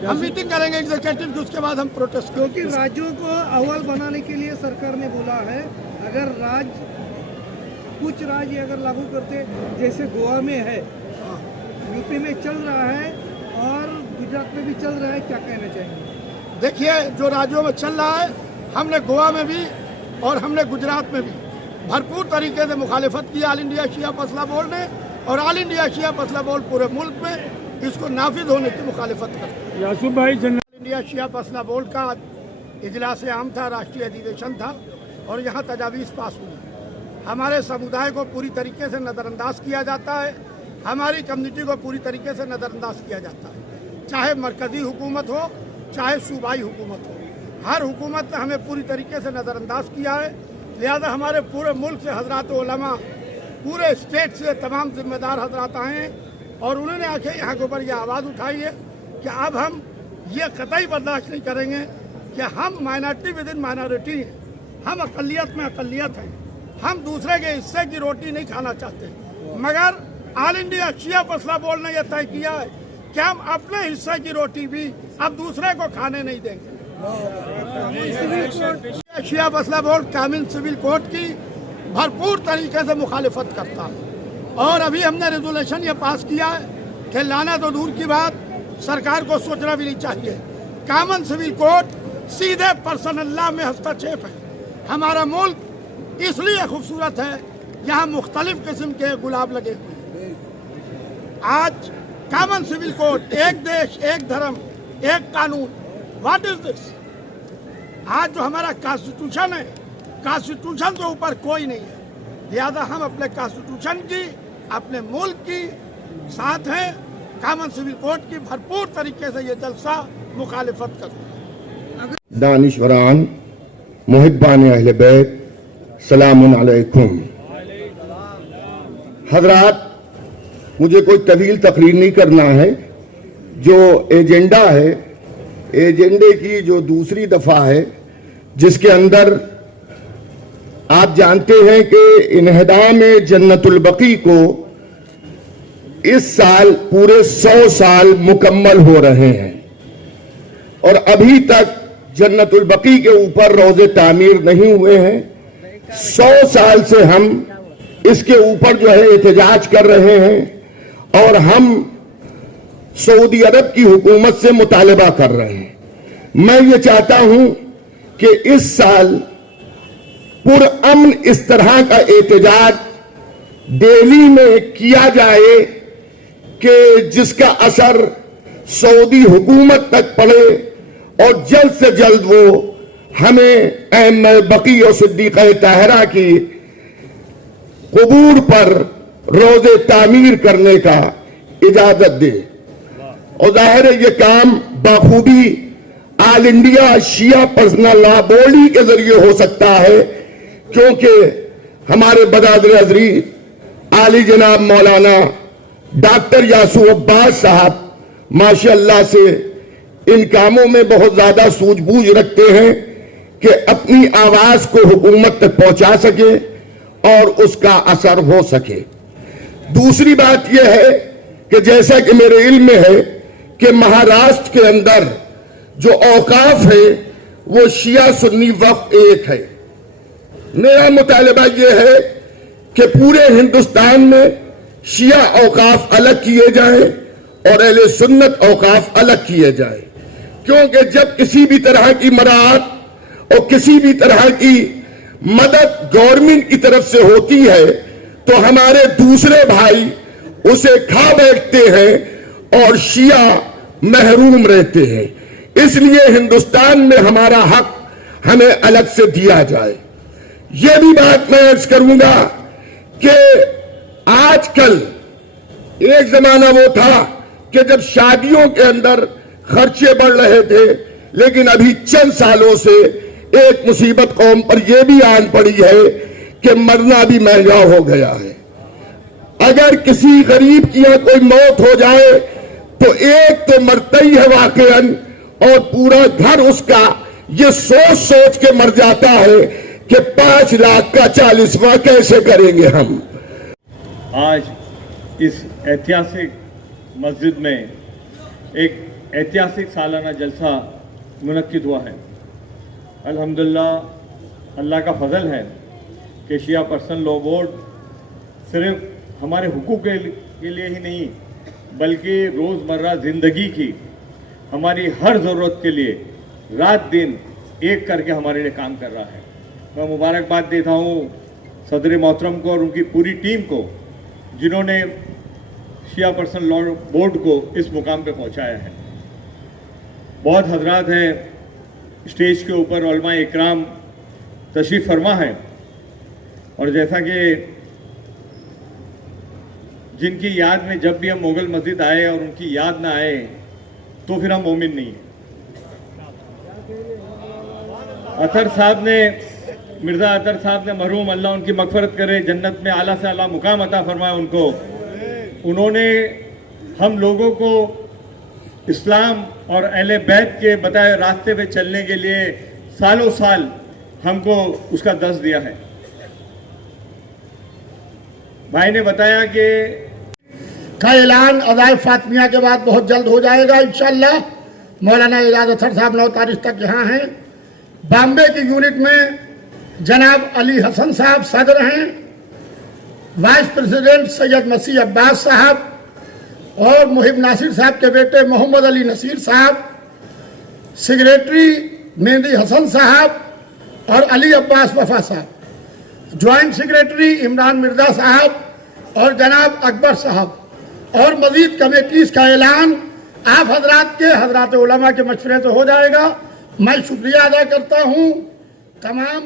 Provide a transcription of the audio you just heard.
हम मीटिंग करेंगे एग्जीक्यूटिव की, उसके बाद हम प्रोटेस्ट क्योंकि राज्यों को अव्वल बनाने के लिए सरकार ने बोला है, अगर कुछ राज्य अगर लागू करते, जैसे गोवा में है, यूपी में चल रहा है और गुजरात में भी चल रहा है, क्या कहना चाहेंगे? देखिए, जो राज्यों में चल रहा है, हमने गोवा में भी और हमने गुजरात में भी भरपूर तरीके से मुखालिफत की ऑल इंडिया शिया फैसला बोर्ड ने, और ऑल इंडिया शिया फैसला बोर्ड पूरे मुल्क में इसको नाफिज होने की मुखालिफत करते हैं। यासूब भाई, इंडिया शिया फैसला बोर्ड का इजलास आम था, राष्ट्रीय अधिवेशन था, और यहाँ तजावीज़ पास हुई। हमारे समुदाय को पूरी तरीके से नज़रअंदाज किया जाता है, हमारी कम्युनिटी को पूरी तरीके से नज़रअंदाज किया जाता है, चाहे मरकज़ी हुकूमत हो चाहे सूबाई हुकूमत हो। हर हुकूमत ने हमें पूरी तरीके से नज़रअंदाज किया है। लिहाजा हमारे पूरे मुल्क से हजरात उलमा, पूरे स्टेट से तमाम जिम्मेदार हजरात आए हैं और उन्होंने आके यहाँ के ऊपर ये आवाज़ उठाई है कि अब हम ये कतई बर्दाश्त नहीं करेंगे कि हम माइनॉरिटी विद इन माइनॉरिटी हैं, हम अकलियत में अकलियत हैं, हम दूसरे के हिस्से की रोटी नहीं खाना चाहते। मगर ऑल इंडिया शिया फैसला बोर्ड ने यह तय किया है कि हम अपने हिस्से की रोटी भी अब दूसरे को खाने नहीं देंगे। शिया फैसला बोर्ड कामिल सिविल कोड की भरपूर तरीके से मुखालिफत करता है, और अभी हमने रेजोल्यूशन ये पास किया है कि लाना तो दूर की बात, सरकार को सोचना भी नहीं चाहिए। कॉमन सिविल कोड सीधे पर्सनल लॉ में हस्तक्षेप है। हमारा मुल्क इसलिए खूबसूरत है, यहाँ मुख्तलिफ किस्म के गुलाब लगे हुए हैं। आज कॉमन सिविल कोड, एक देश एक धर्म एक कानून, व्हाट इज दिस? आज जो हमारा कॉन्स्टिट्यूशन है, कॉन्स्टिट्यूशन के ऊपर कोई नहीं है। लिहाजा हम अपने कॉन्स्टिट्यूशन की, अपने मुल्क की साथ हैं, कॉमन सिविल कोड की भरपूर तरीके से ये जलसा मुखालिफत करते हैं। दानिशवरान, मुहिब्बान अहले बैत, सलामुन अलैकुम। हजरात, मुझे कोई तवील तकरीर नहीं करना है। जो एजेंडा है, एजेंडे की जो दूसरी दफा है, जिसके अंदर आप जानते हैं कि इन्हदाम जन्नतुल बकी को इस साल पूरे 100 साल मुकम्मल हो रहे हैं, और अभी तक जन्नतुल बकी के ऊपर रोजे तामीर नहीं हुए हैं। 100 साल से हम इसके ऊपर जो है एहतजाज कर रहे हैं, और हम सऊदी अरब की हुकूमत से मुतालबा कर रहे हैं। मैं ये चाहता हूं कि इस साल पुरअमन इस तरह का एहतजाज दिल्ली में किया जाए कि जिसका असर सऊदी हुकूमत तक पड़े, और जल्द से जल्द वो हमें अहमद बकी और सिद्दीक़ा ताहरा की क़ुबूर पर रोज़े तामीर करने का इजाजत दे। और जाहिर है ये काम बाखूबी ऑल इंडिया शिया पर्सनल लॉ बोर्ड ही के जरिए हो सकता है, क्योंकि हमारे बदादर हज़रत आली जनाब मौलाना डॉक्टर यासूब अब्बास साहब माशाअल्लाह से इन कामों में बहुत ज्यादा सूझबूझ रखते हैं कि अपनी आवाज को हुकूमत तक पहुंचा सके और उसका असर हो सके। दूसरी बात यह है कि जैसा कि मेरे इल्म में है कि महाराष्ट्र के अंदर जो औकाफ है वो शिया सुन्नी वक्फ एक है। मेरा मुतालबा यह है कि पूरे हिंदुस्तान में शिया औकाफ अलग किए जाएं और अहले सुन्नत औकाफ अलग किए जाएं, क्योंकि जब किसी भी तरह की मराहत और किसी भी तरह की मदद गवर्नमेंट की तरफ से होती है तो हमारे दूसरे भाई उसे खा बैठते हैं और शिया महरूम रहते हैं। इसलिए हिंदुस्तान में हमारा हक हमें अलग से दिया जाए। यह भी बात मैं अर्ज करूंगा कि आजकल एक जमाना वो था कि जब शादियों के अंदर खर्चे बढ़ रहे थे, लेकिन अभी चंद सालों से एक मुसीबत कौम पर यह भी आन पड़ी है कि मरना भी महंगा हो गया है। अगर किसी गरीब की यहाँ कोई मौत हो जाए तो एक तो मरता ही है वाकईन, और पूरा घर उसका ये सोच सोच के मर जाता है कि 5 लाख का 40वां कैसे करेंगे हम। आज इस ऐतिहासिक मस्जिद में एक ऐतिहासिक सालाना जलसा मुनक्किद हुआ है। अल्हम्दुलिल्लाह अल्लाह का फजल है कि शिया पर्सनल लॉ बोर्ड सिर्फ हमारे हुकूक के लिए ही नहीं बल्कि रोज़मर्रा ज़िंदगी की हमारी हर ज़रूरत के लिए रात दिन एक करके हमारे लिए काम कर रहा है। मैं मुबारकबाद देता हूँ सदर मोहतरम को और उनकी पूरी टीम को जिन्होंने शिया पर्सनल लॉ बोर्ड को इस मुकाम पे पहुँचाया है। बहुत हजरात हैं स्टेज के ऊपर, उलमा इकराम तशरीफ़ फरमा है और जैसा कि जिनकी याद में जब भी हम मुगल मस्जिद आए और उनकी याद ना आए तो फिर हम मोमिन नहीं हैं। अतर साहब ने, मिर्ज़ा अतर साहब ने मरहूम अल्लाह उनकी मग़फ़रत करे, जन्नत में आला से आला मुकाम अता फरमाए उनको। उन्होंने हम लोगों को इस्लाम और अहले बैत के बताए रास्ते पे चलने के लिए सालों साल हमको उसका दर्स दिया है। भाई ने बताया कि का ऐलान अज़ाए फातिमिया के बाद बहुत जल्द हो जाएगा इंशाअल्लाह। मौलाना एजाज अतर साहब 9 तारीख तक यहाँ हैं। बॉम्बे की यूनिट में जनाब अली हसन साहब सदर हैं, वाइस प्रेसिडेंट सैयद मसीह अब्बास साहब और मुहिब नासिर साहब के बेटे मोहम्मद अली नसीर साहब, सेक्रेटरी मेहंदी हसन साहब और अली अब्बास वफा साहब, ज्वाइंट सेक्रेटरी इमरान मिर्जा साहब और जनाब अकबर साहब और मजीद कमेटीज का ऐलान आप हजरात के हजरात उलमा के मशवरे से हो जाएगा। मैं शुक्रिया अदा करता हूँ तमाम